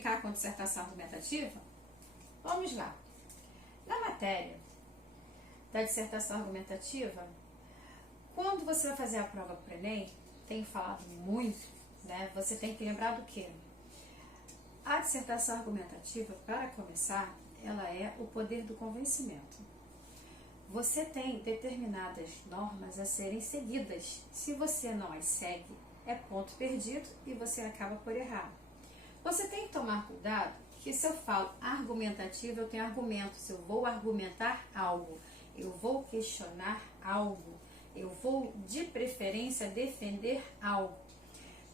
brincar com dissertação argumentativa? Vamos lá. Na matéria da dissertação argumentativa, quando você vai fazer a prova para o Enem, tenho falado muito, né? Você tem que lembrar do quê? A dissertação argumentativa, para começar, ela é o poder do convencimento. Você tem determinadas normas a serem seguidas. Se você não as segue, é ponto perdido e você acaba por errar. Você tem que tomar cuidado que se eu falo argumentativo, eu tenho argumentos, eu vou argumentar algo, eu vou questionar algo, eu vou, de preferência, defender algo.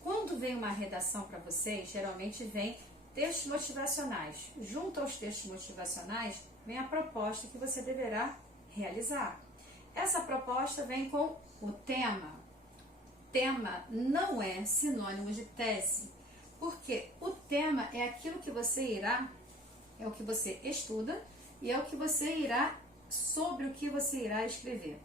Quando vem uma redação para vocês, geralmente vem textos motivacionais. Junto aos textos motivacionais, vem a proposta que você deverá realizar. Essa proposta vem com o tema. Tema não é sinônimo de tese, porque o tema é aquilo que você irá, é o que você estuda e é o que você irá, sobre o que você irá escrever.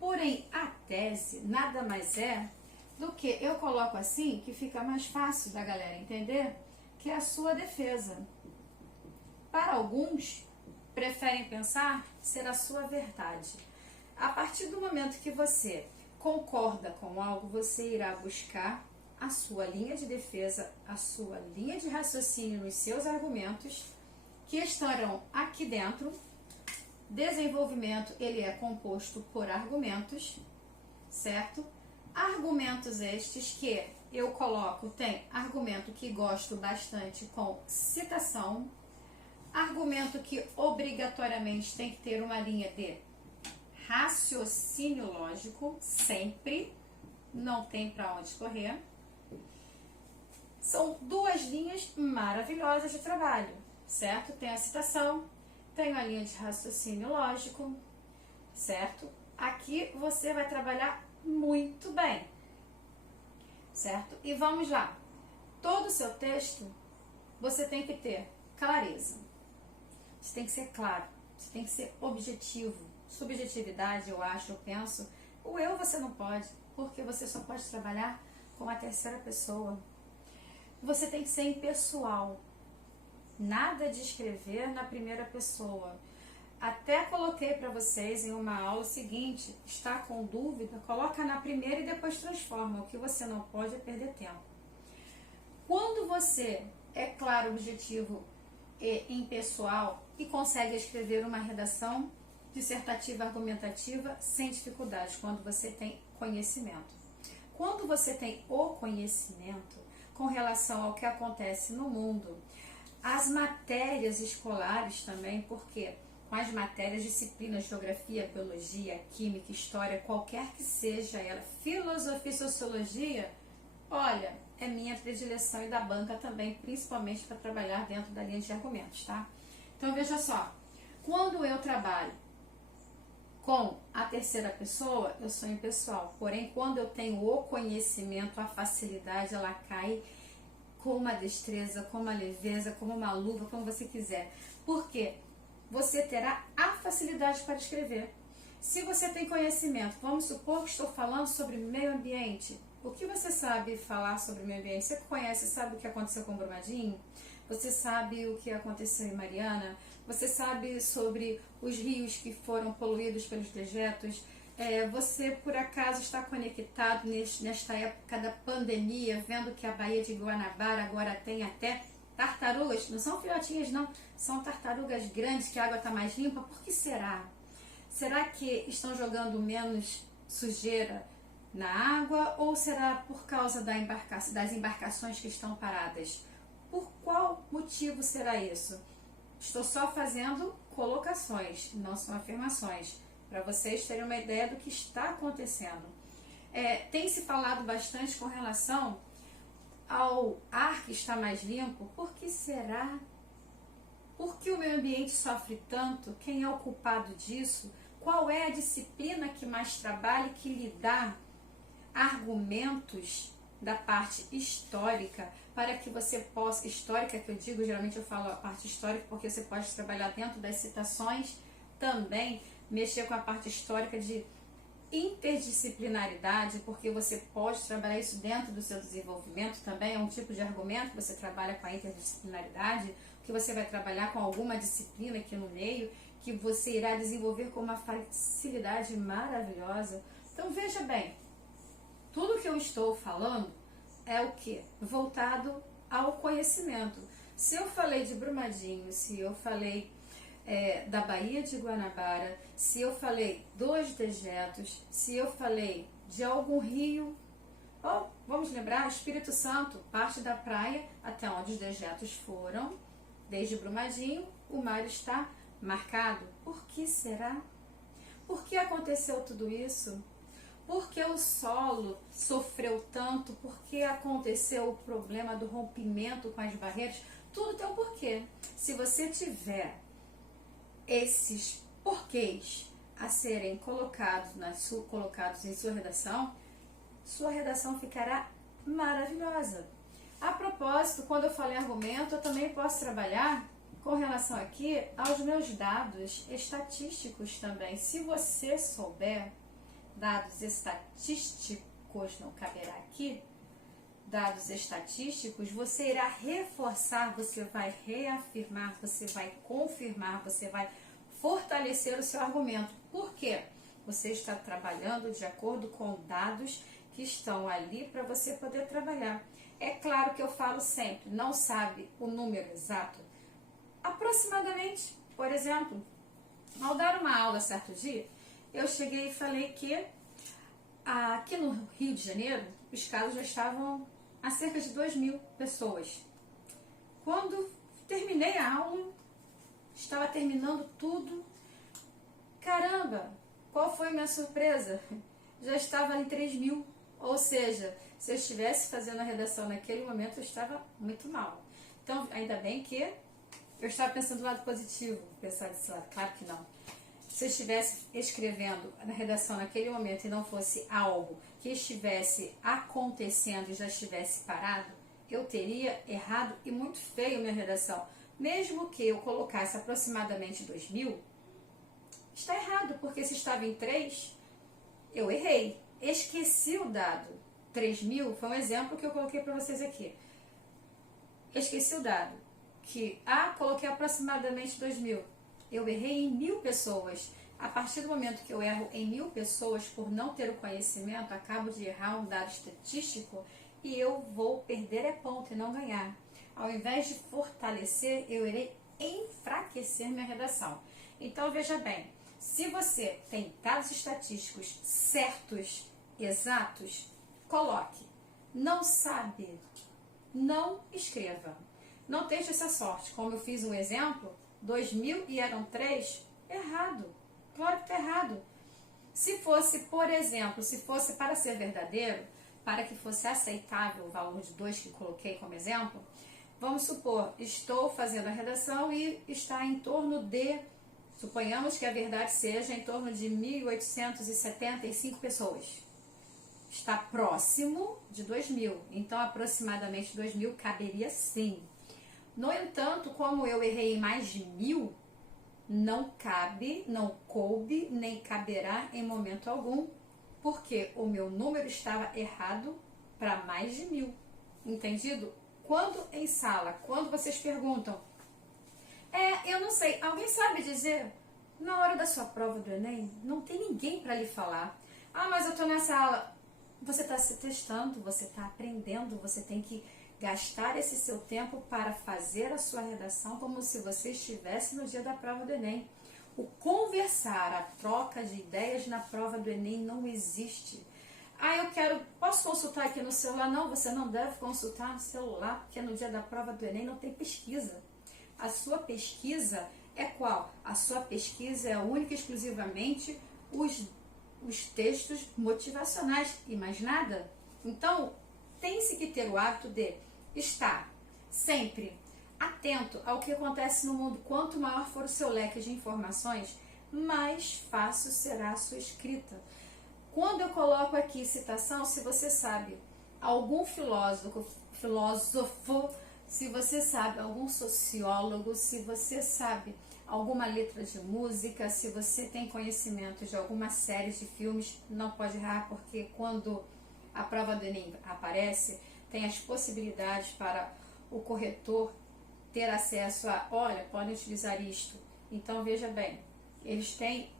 Porém, a tese nada mais é do que, eu coloco assim, que fica mais fácil da galera entender, que é a sua defesa. Para alguns, preferem pensar ser a sua verdade. A partir do momento que você concorda com algo, você irá buscar a sua linha de defesa, a sua linha de raciocínio nos seus argumentos, que estarão aqui dentro. Desenvolvimento, ele é composto por argumentos, certo? Argumentos estes que eu coloco, tem argumento que gosto bastante com citação, argumento que obrigatoriamente tem que ter uma linha de raciocínio lógico, sempre, não tem para onde correr. São duas linhas maravilhosas de trabalho, certo? Tem a citação, tem a linha de raciocínio lógico, certo? Aqui você vai trabalhar muito bem, certo? E vamos lá. Todo o seu texto, você tem que ter clareza. Você tem que ser claro, você tem que ser objetivo. Subjetividade, eu acho, eu penso. O eu você não pode, porque você só pode trabalhar com a terceira pessoa. Você tem que ser impessoal. Nada de escrever na primeira pessoa. Até coloquei para vocês em uma aula seguinte, está com dúvida, coloca na primeira e depois transforma. O que você não pode é perder tempo. Quando você é claro, objetivo e impessoal e consegue escrever uma redação dissertativa argumentativa sem dificuldade, quando você tem conhecimento. Quando você tem o conhecimento com relação ao que acontece no mundo, as matérias escolares também, porque com as matérias, disciplinas, geografia, biologia, química, história, qualquer que seja ela, filosofia e sociologia, olha, é minha predileção e da banca também, principalmente para trabalhar dentro da linha de argumentos, tá? Então veja só, quando eu trabalho com a terceira pessoa, eu sou impessoal, porém quando eu tenho o conhecimento, a facilidade, ela cai com uma destreza, com uma leveza, como uma luva, como você quiser. Por quê? Você terá a facilidade para escrever. Se você tem conhecimento, vamos supor que estou falando sobre meio ambiente. O que você sabe falar sobre meio ambiente? Você conhece, sabe o que aconteceu com Brumadinho? Você sabe o que aconteceu em Mariana? Você sabe sobre os rios que foram poluídos pelos dejetos? Você, por acaso, está conectado nesta época da pandemia, vendo que a Baía de Guanabara agora tem até tartarugas, não são filhotinhas não, são tartarugas grandes, que a água está mais limpa. Por que será? Será que estão jogando menos sujeira na água ou será por causa das embarcações que estão paradas? Por qual motivo será isso? Estou só fazendo colocações, não são afirmações, para vocês terem uma ideia do que está acontecendo. Tem se falado bastante com relação ao ar que está mais limpo. Por que será? Por que o meio ambiente sofre tanto? Quem é o culpado disso? Qual é a disciplina que mais trabalha e que lhe dá argumentos da parte histórica para que você possa, histórica que eu digo, geralmente eu falo a parte histórica porque você pode trabalhar dentro das citações também, mexer com a parte histórica de interdisciplinaridade, porque você pode trabalhar isso dentro do seu desenvolvimento também, é um tipo de argumento que você trabalha com a interdisciplinaridade, que você vai trabalhar com alguma disciplina aqui no meio, que você irá desenvolver com uma facilidade maravilhosa. Então veja bem, tudo que eu estou falando é o que? Voltado ao conhecimento. Se eu falei de Brumadinho, se eu falei da Baía de Guanabara, se eu falei dos dejetos, se eu falei de algum rio, ou vamos lembrar, Espírito Santo, parte da praia até onde os dejetos foram, desde Brumadinho, o mar está marcado. Por que será? Por que aconteceu tudo isso? Por que o solo sofreu tanto? Por que aconteceu o problema do rompimento com as barreiras? Tudo tem um porquê. Se você tiver esses porquês a serem colocados em sua redação ficará maravilhosa. A propósito, quando eu falo em argumento, eu também posso trabalhar com relação aqui aos meus dados estatísticos também. Se você souber dados estatísticos, não caberá aqui, dados estatísticos, você irá reforçar, você vai reafirmar, você vai confirmar, você vai fortalecer o seu argumento. Por quê? Você está trabalhando de acordo com dados que estão ali para você poder trabalhar. É claro que eu falo sempre, não sabe o número exato? Aproximadamente, por exemplo, ao dar uma aula certo dia, eu cheguei e falei que aqui no Rio de Janeiro, os casos já estavam a cerca de 2.000 pessoas. Quando terminei a aula, estava terminando tudo. Caramba, qual foi a minha surpresa? Já estava em 3.000. Ou seja, se eu estivesse fazendo a redação naquele momento, eu estava muito mal. Então, ainda bem que eu estava pensando do lado positivo, pensar desse lado, claro que não. Se eu estivesse escrevendo na redação naquele momento e não fosse algo que estivesse acontecendo e já estivesse parado, eu teria errado e muito feio minha redação. Mesmo que eu colocasse aproximadamente 2.000, está errado, porque se estava em 3, eu errei. Esqueci o dado. 3.000 foi um exemplo que eu coloquei para vocês aqui. Esqueci o dado. Coloquei aproximadamente 2.000. Eu errei em 1.000 pessoas. A partir do momento que eu erro em 1.000 pessoas, por não ter o conhecimento, acabo de errar um dado estatístico e eu vou perder ponto e não ganhar. Ao invés de fortalecer, eu irei enfraquecer minha redação. Então, veja bem, se você tem dados estatísticos certos, exatos, coloque. Não sabe, não escreva. Não tente essa sorte. Como eu fiz um exemplo, 2.000 e eram 3, errado. Claro que está errado. Se fosse, por exemplo, se fosse para ser verdadeiro, para que fosse aceitável o valor de 2 que coloquei como exemplo, vamos supor, estou fazendo a redação e está em torno de, suponhamos que a verdade seja em torno de 1.875 pessoas. Está próximo de 2.000, então aproximadamente 2.000 caberia sim. No entanto, como eu errei em mais de 1.000, não cabe, não coube, nem caberá em momento algum, porque o meu número estava errado para mais de 1.000. Entendido? Quando em sala, quando vocês perguntam, eu não sei, alguém sabe dizer? Na hora da sua prova do Enem, não tem ninguém para lhe falar. Mas eu estou nessa aula. Você está se testando, você está aprendendo, você tem que gastar esse seu tempo para fazer a sua redação como se você estivesse no dia da prova do Enem. O conversar, a troca de ideias na prova do Enem não existe. Posso consultar aqui no celular? Não, você não deve consultar no celular, porque no dia da prova do Enem não tem pesquisa. A sua pesquisa é qual? A sua pesquisa é única e exclusivamente os textos motivacionais e mais nada. Então, tem-se que ter o hábito de estar sempre atento ao que acontece no mundo. Quanto maior for o seu leque de informações, mais fácil será a sua escrita. Quando eu coloco aqui citação, se você sabe algum filósofo, se você sabe algum sociólogo, se você sabe alguma letra de música, se você tem conhecimento de alguma série de filmes, não pode errar, porque quando a prova do Enem aparece, tem as possibilidades para o corretor ter acesso a, olha, podem utilizar isto. Então, veja bem, eles têm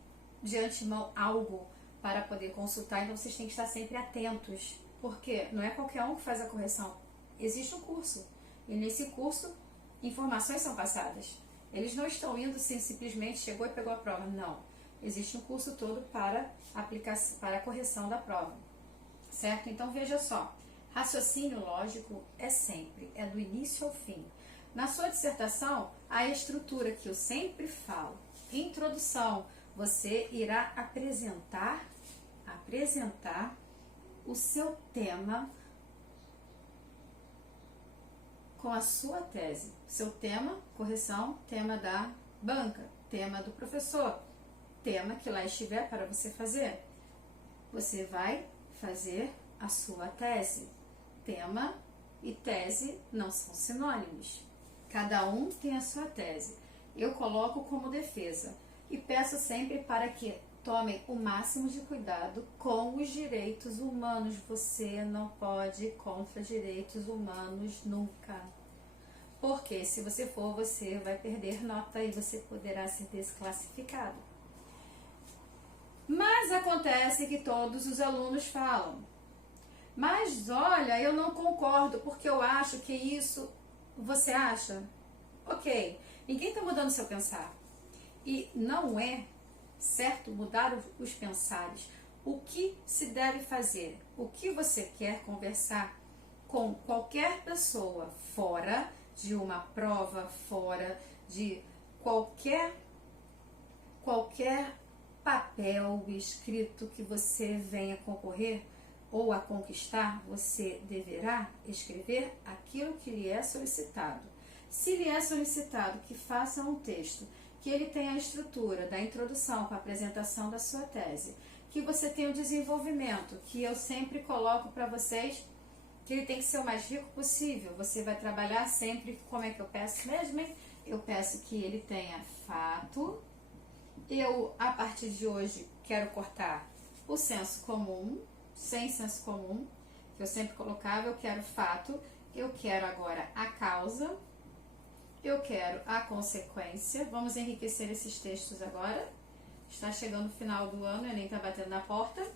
de antemão algo para poder consultar, então vocês têm que estar sempre atentos, porque não é qualquer um que faz a correção. Existe um curso, e nesse curso, informações são passadas. Eles não estão indo assim, simplesmente chegou e pegou a prova, não. Existe um curso todo para aplicação, para a correção da prova, certo? Então, veja só, raciocínio lógico é sempre, é do início ao fim. Na sua dissertação, a estrutura que eu sempre falo, introdução, você irá apresentar o seu tema com a sua tese. Seu tema, correção, tema da banca, tema do professor, tema que lá estiver para você fazer. Você vai fazer a sua tese. Tema e tese não são sinônimos. Cada um tem a sua tese. Eu coloco como defesa e peço sempre para que tomem o máximo de cuidado com os direitos humanos. Você não pode ir contra direitos humanos nunca. Porque se você for, você vai perder nota e você poderá ser desclassificado. Mas acontece que todos os alunos falam, mas olha, eu não concordo porque eu acho que isso... Você acha? Ok, ninguém está mudando seu pensar. E não é certo mudar os pensares. O que se deve fazer? O que você quer conversar com qualquer pessoa fora de uma prova, fora de qualquer papel escrito que você venha concorrer ou a conquistar, você deverá escrever aquilo que lhe é solicitado. Se lhe é solicitado que faça um texto, que ele tenha a estrutura da introdução com a apresentação da sua tese, que você tenha o desenvolvimento, que eu sempre coloco para vocês, que ele tem que ser o mais rico possível. Você vai trabalhar sempre, como é que eu peço mesmo? Eu peço que ele tenha fato. Eu, a partir de hoje, quero cortar o senso comum, sem senso comum, que eu sempre colocava, eu quero fato, eu quero agora a causa, eu quero a consequência. Vamos enriquecer esses textos agora. Está chegando o final do ano, o Enem está batendo na porta.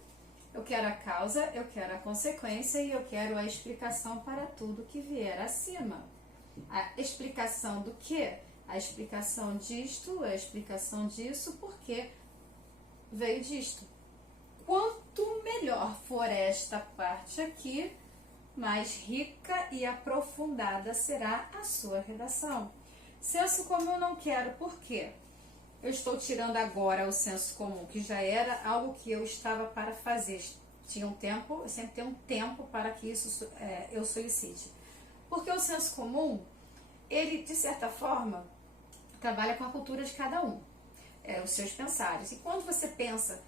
Eu quero a causa, eu quero a consequência e eu quero a explicação para tudo que vier acima. A explicação do quê? A explicação disto, a explicação disso, porque veio disto. Quanto melhor for esta parte aqui, mais rica e aprofundada será a sua redação. Senso comum eu não quero, por quê? Eu estou tirando agora o senso comum, que já era algo que eu estava para fazer. Tinha um tempo, eu sempre tenho um tempo para que isso eu solicite. Porque o senso comum, ele, de certa forma, trabalha com a cultura de cada um, os seus pensares. E quando você pensa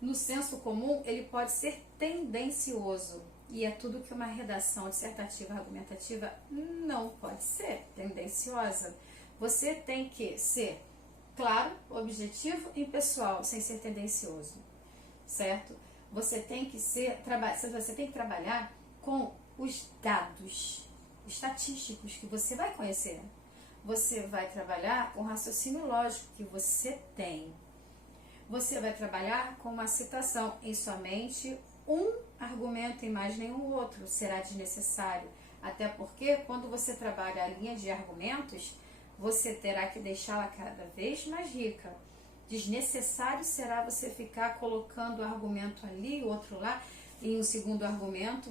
no senso comum, ele pode ser tendencioso. E é tudo que uma redação dissertativa argumentativa não pode ser tendenciosa. Você tem que ser claro, objetivo e pessoal, sem ser tendencioso, certo? Você tem que trabalhar com os dados estatísticos que você vai conhecer. Você vai trabalhar com o raciocínio lógico que você tem. Você vai trabalhar com uma citação em somente um argumento e mais nenhum outro. Será desnecessário. Até porque quando você trabalha a linha de argumentos, você terá que deixá-la cada vez mais rica. Desnecessário será você ficar colocando o argumento ali, o outro lá, em um segundo argumento,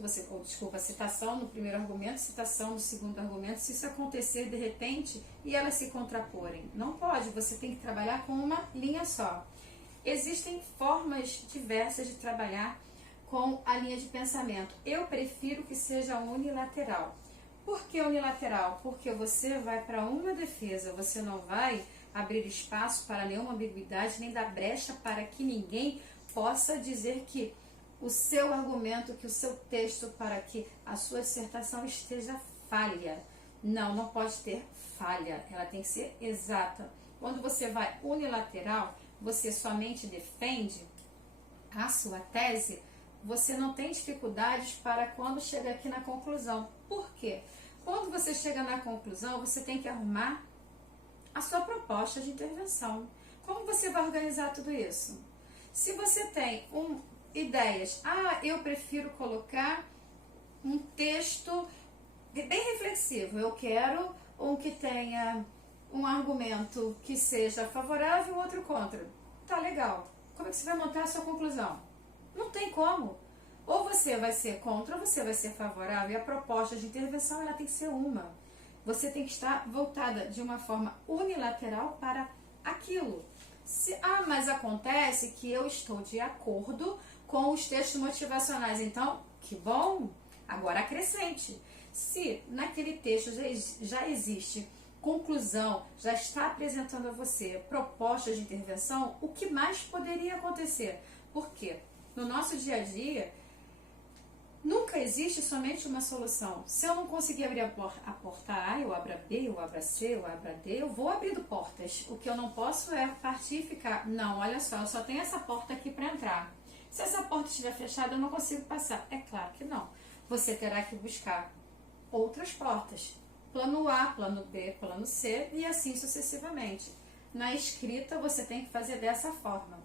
citação no primeiro argumento, citação no segundo argumento, se isso acontecer de repente e elas se contraporem. Não pode, você tem que trabalhar com uma linha só. Existem formas diversas de trabalhar com a linha de pensamento. Eu prefiro que seja unilateral. Por que unilateral? Porque você vai para uma defesa, você não vai abrir espaço para nenhuma ambiguidade, nem dar brecha para que ninguém possa dizer que o seu argumento, que o seu texto, para que a sua dissertação esteja falha. Não, não pode ter falha, ela tem que ser exata. Quando você vai unilateral, você somente defende a sua tese, você não tem dificuldades para quando chega aqui na conclusão. Por quê? Quando você chega na conclusão, você tem que arrumar a sua proposta de intervenção. Como você vai organizar tudo isso? Se você tem ideias, eu prefiro colocar um texto bem reflexivo, eu quero um que tenha um argumento que seja favorável e outro contra. Tá legal. Como é que você vai montar a sua conclusão? Não tem como. Ou você vai ser contra ou você vai ser favorável. E a proposta de intervenção ela tem que ser uma. Você tem que estar voltada de uma forma unilateral para aquilo. Mas acontece que eu estou de acordo com os textos motivacionais. Então, que bom, agora acrescente. Se naquele texto já existe conclusão, já está apresentando a você proposta de intervenção, o que mais poderia acontecer? Por quê? No nosso dia a dia, nunca existe somente uma solução. Se eu não conseguir abrir a porta A, eu abro a B, eu abro a C, eu abro a D, eu vou abrindo portas. O que eu não posso é partir e ficar, não, olha só, eu só tenho essa porta aqui para entrar. Se essa porta estiver fechada, eu não consigo passar. É claro que não. Você terá que buscar outras portas. Plano A, plano B, plano C e assim sucessivamente. Na escrita, você tem que fazer dessa forma.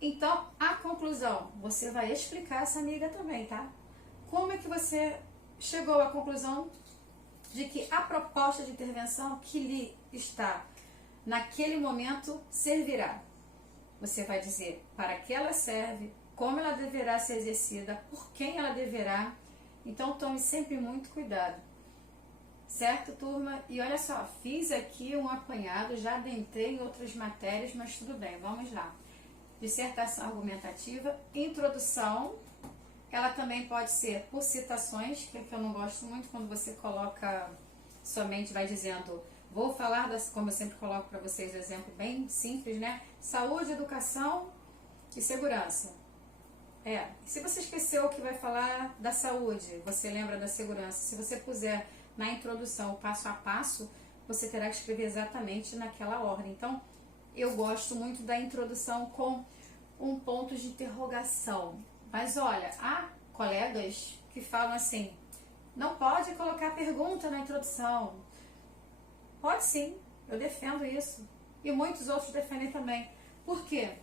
Então, a conclusão, você vai explicar essa amiga também, tá? Como é que você chegou à conclusão de que a proposta de intervenção que lhe está naquele momento servirá? Você vai dizer para que ela serve, como ela deverá ser exercida, por quem ela deverá. Então, tome sempre muito cuidado. Certo, turma? E olha só, fiz aqui um apanhado, já adentrei em outras matérias, mas tudo bem, vamos lá. Dissertação argumentativa, introdução, ela também pode ser por citações, que eu não gosto muito quando você coloca somente, vai dizendo, vou falar, como eu sempre coloco para vocês, exemplo bem simples, né? Saúde, educação e segurança. Se você esqueceu que vai falar da saúde, você lembra da segurança. Se você puser na introdução o passo a passo, você terá que escrever exatamente naquela ordem. Então, eu gosto muito da introdução com um ponto de interrogação. Mas olha, há colegas que falam assim, não pode colocar pergunta na introdução. Pode sim, eu defendo isso. E muitos outros defendem também. Por quê?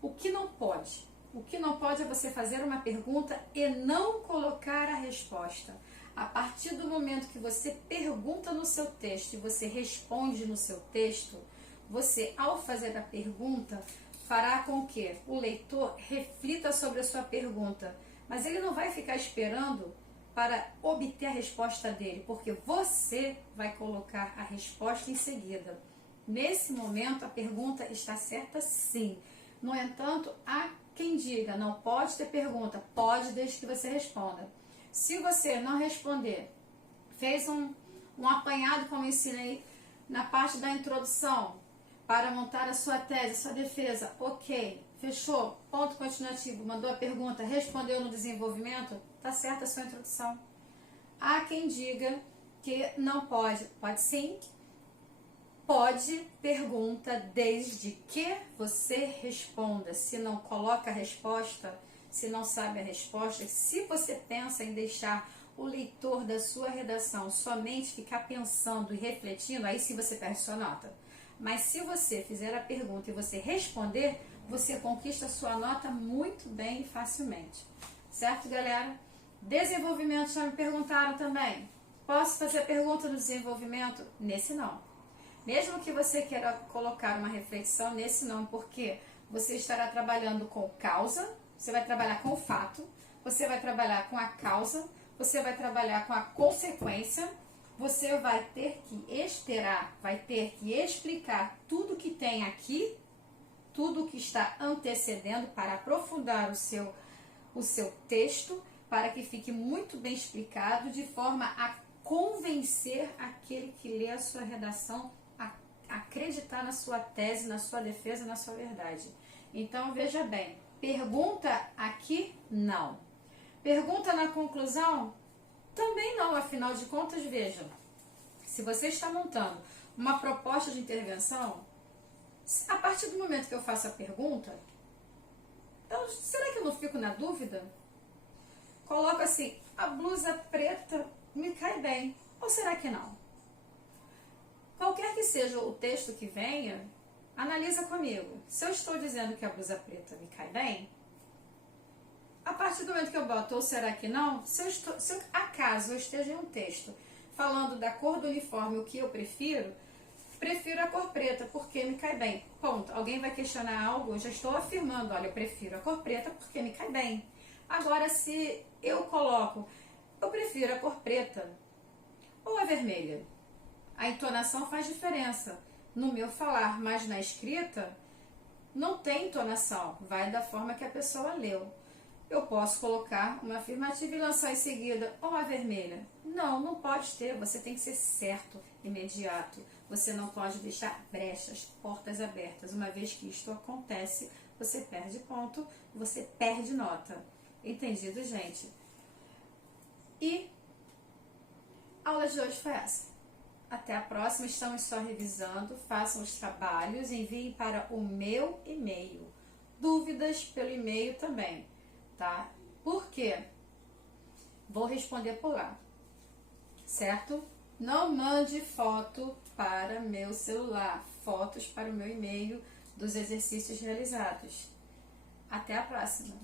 O que não pode? O que não pode é você fazer uma pergunta e não colocar a resposta. A partir do momento que você pergunta no seu texto e você responde no seu texto, você, ao fazer a pergunta, fará com que o leitor reflita sobre a sua pergunta. Mas ele não vai ficar esperando para obter a resposta dele, porque você vai colocar a resposta em seguida. Nesse momento, a pergunta está certa sim. No entanto, há quem diga, não pode ter pergunta, pode desde que você responda. Se você não responder, fez um apanhado, como eu ensinei na parte da introdução, para montar a sua tese, a sua defesa, ok, fechou, ponto continuativo, mandou a pergunta, respondeu no desenvolvimento, está certa a sua introdução. Há quem diga que não pode, pode sim, pode, pergunta, desde que você responda. Se não coloca a resposta, se não sabe a resposta, se você pensa em deixar o leitor da sua redação somente ficar pensando e refletindo, aí sim você perde sua nota. Mas se você fizer a pergunta e você responder, você conquista a sua nota muito bem e facilmente. Certo, galera? Desenvolvimento, já me perguntaram também. Posso fazer pergunta no desenvolvimento? Nesse não. Mesmo que você queira colocar uma reflexão, nesse não, porque você estará trabalhando com causa, você vai trabalhar com o fato, você vai trabalhar com a causa, você vai trabalhar com a consequência, você vai ter que esperar, vai ter que explicar tudo que tem aqui, tudo que está antecedendo para aprofundar o seu texto, para que fique muito bem explicado, de forma a convencer aquele que lê a sua redação a acreditar na sua tese, na sua defesa, na sua verdade. Então, veja bem, pergunta aqui, não. Pergunta na conclusão? Também não, afinal de contas, veja, se você está montando uma proposta de intervenção, a partir do momento que eu faço a pergunta, será que eu não fico na dúvida? Coloco assim, a blusa preta me cai bem, ou será que não? Qualquer que seja o texto que venha, analisa comigo. Se eu estou dizendo que a blusa preta me cai bem, a partir do momento que eu boto ou será que não, se acaso eu esteja em um texto falando da cor do uniforme, o que eu prefiro a cor preta, porque me cai bem. Ponto. Alguém vai questionar algo, eu já estou afirmando, olha, eu prefiro a cor preta porque me cai bem. Agora, se eu coloco, eu prefiro a cor preta ou a vermelha, a entonação faz diferença. No meu falar, mas na escrita, não tem entonação, vai da forma que a pessoa leu. Eu posso colocar uma afirmativa e lançar em seguida, ou a vermelha. Não, não pode ter, você tem que ser certo, imediato. Você não pode deixar brechas, portas abertas. Uma vez que isto acontece, você perde ponto, você perde nota. Entendido, gente? E a aula de hoje foi essa. Até a próxima, estamos só revisando, façam os trabalhos, enviem para o meu e-mail. Dúvidas pelo e-mail também, tá? Por quê? Vou responder por lá, certo? Não mande foto para meu celular, fotos para o meu e-mail dos exercícios realizados. Até a próxima!